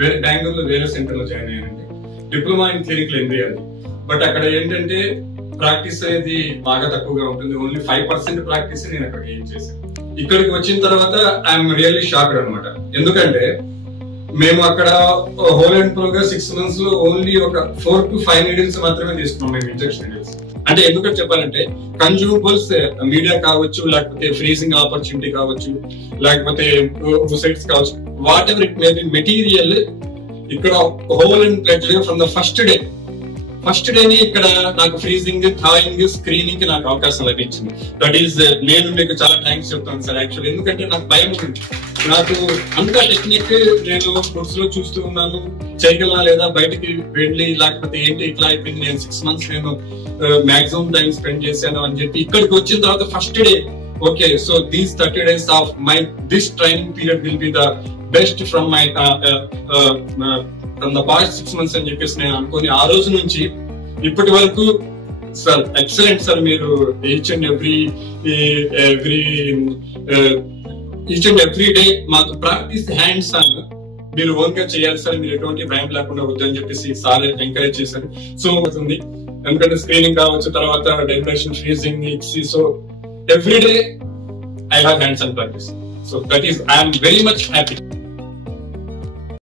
బెంగళూరులో వేరే సెంటర్ లో జాయిన్ అయ్యానండి. డిప్లొమా ఇన్ క్లినికల్ ఎంబీఏ అది. బట్ అక్కడ ఏంటంటే ప్రాక్టీస్ అనేది బాగా తక్కువగా ఉంటుంది. ఓన్లీ 5% ప్రాక్టీస్ నేను అక్కడ ఏం చేశాను. ఇక్కడికి వచ్చిన తర్వాత ఐఎమ్ రియల్లీ షాక్డ్ అనమాట. ఎందుకంటే మేము అక్కడ హోల్ అండ్ ప్రోగా 6 months లో ఓన్లీ ఒక 4 to 5 needles మాత్రమే తీసుకున్నాం మేము, ఇంజెక్షన్ నీడిల్స్. అంటే ఎందుకంటే చెప్పాలంటే కన్జ్యూమబుల్స్ మీడియా కావచ్చు, లేకపోతే ఫ్రీజింగ్ ఆపర్చునిటీ కావచ్చు, లేకపోతే సెట్స్ కావచ్చు, whatever it may be material ఇక్కడ hold and pledge from the first డేని ఇక్కడ నాకు ఫ్రీజింగ్, థాయింగ్, స్క్రీనింగ్ కి నాకు అవకాశం లభించింది. దట్ ఈస్ నేను మీకు చాలా థ్యాంక్స్ చెప్తాను సార్. యాక్చువల్లీ ఎందుకంటే నాకు భయం ఉంది, నాకు అంత టెక్నిక్ నేను బుక్స్ లో చూస్తూ ఉన్నాను, చేయగలనా లేదా, బయటికి వెళ్ళి లేకపోతే ఏంటి ఇట్లా అయిపోయింది. నేను 6 months నేను మాక్సిమం టైం స్పెండ్ చేశాను అని చెప్పి ఇక్కడికి వచ్చిన తర్వాత first day okay, so these 30 days of my this training period will be the best from my from the past 6 months అని చెప్పేసి నేను అనుకుని ఆ రోజు నుంచి ఇప్పటి వరకు సార్ ఎక్సలెంట్ సార్. మీరు ఈచ్ అండ్ ఎవ్రీ డే మాకు ప్రాక్టీస్ హ్యాండ్స్ ఆన్ మీరు ఓన్ గా చేయాలి సార్, మీరు ఎటువంటి భయం లేకుండా వద్దని చెప్పేసి సార్ ఎంకరేజ్ చేశారు. సో అవుతుంది ఎందుకంటే స్క్రీనింగ్ కావచ్చు, తర్వాత decoration, freezing, so every day I have hands on practice. So that is I'm very much happy.